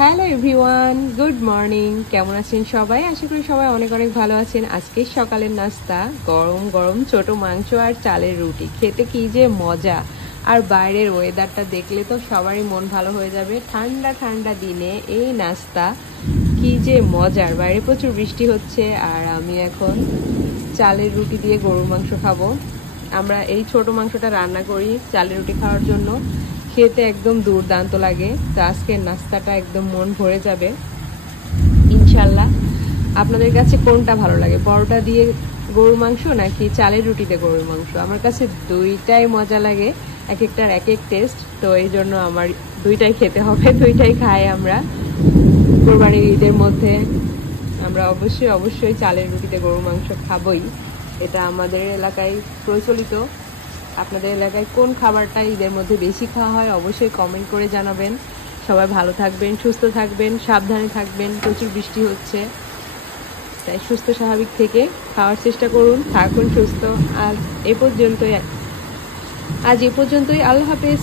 Hello everyone, good morning. কেমন আছেন সবাই? আশা করি সবাই অনেক অনেক ভালো আছেন। আজকে সকালের নাস্তা গরম গরম ছোট মাংস আর চালের রুটি, খেতে কি যে মজা। আর বাইরের ওয়েদারটা দেখলে তো সবারই মন ভালো হয়ে যাবে। ঠান্ডা ঠান্ডা দিনে এই নাস্তা কি যে মজার। বাইরে প্রচুর বৃষ্টি হচ্ছে আর আমি এখন চালের রুটি দিয়ে গরুর মাংস খাবো। আমরা এই ছোট মাংসটা রান্না করি চালের রুটি খাওয়ার জন্য। খেতে একদম দুর্দান্ত লাগে। তো আজকের নাস্তাটা একদম মন ভরে যাবে ইনশাল্লাহ। আপনাদের কাছে কোনটা ভালো লাগে, পরোটা দিয়ে গরুর মাংস নাকি চালের রুটিতে গরুর মাংস? আমার কাছে দুইটাই মজা লাগে, এক একটার এক এক টেস্ট। তো এই জন্য আমার দুইটাই খেতে হবে, দুইটাই খাই আমরা। কোরবানির ঈদের মধ্যে আমরা অবশ্যই অবশ্যই চালের রুটিতে গরুর মাংস খাবই। এটা আমাদের এলাকায় প্রচলিত। আপনাদের এলাকায় কোন খাবারটা ঈদের মধ্যে বেশি খাওয়া হয় অবশ্যই কমেন্ট করে জানাবেন। সবাই ভালো থাকবেন, সুস্থ থাকবেন, সাবধানে থাকবেন। প্রচুর বৃষ্টি হচ্ছে, তাই সুস্থ স্বাভাবিক থেকে খাওয়ার চেষ্টা করুন। থাকুন সুস্থ। আজ এ পর্যন্তই। আল্লাহ হাফেজ।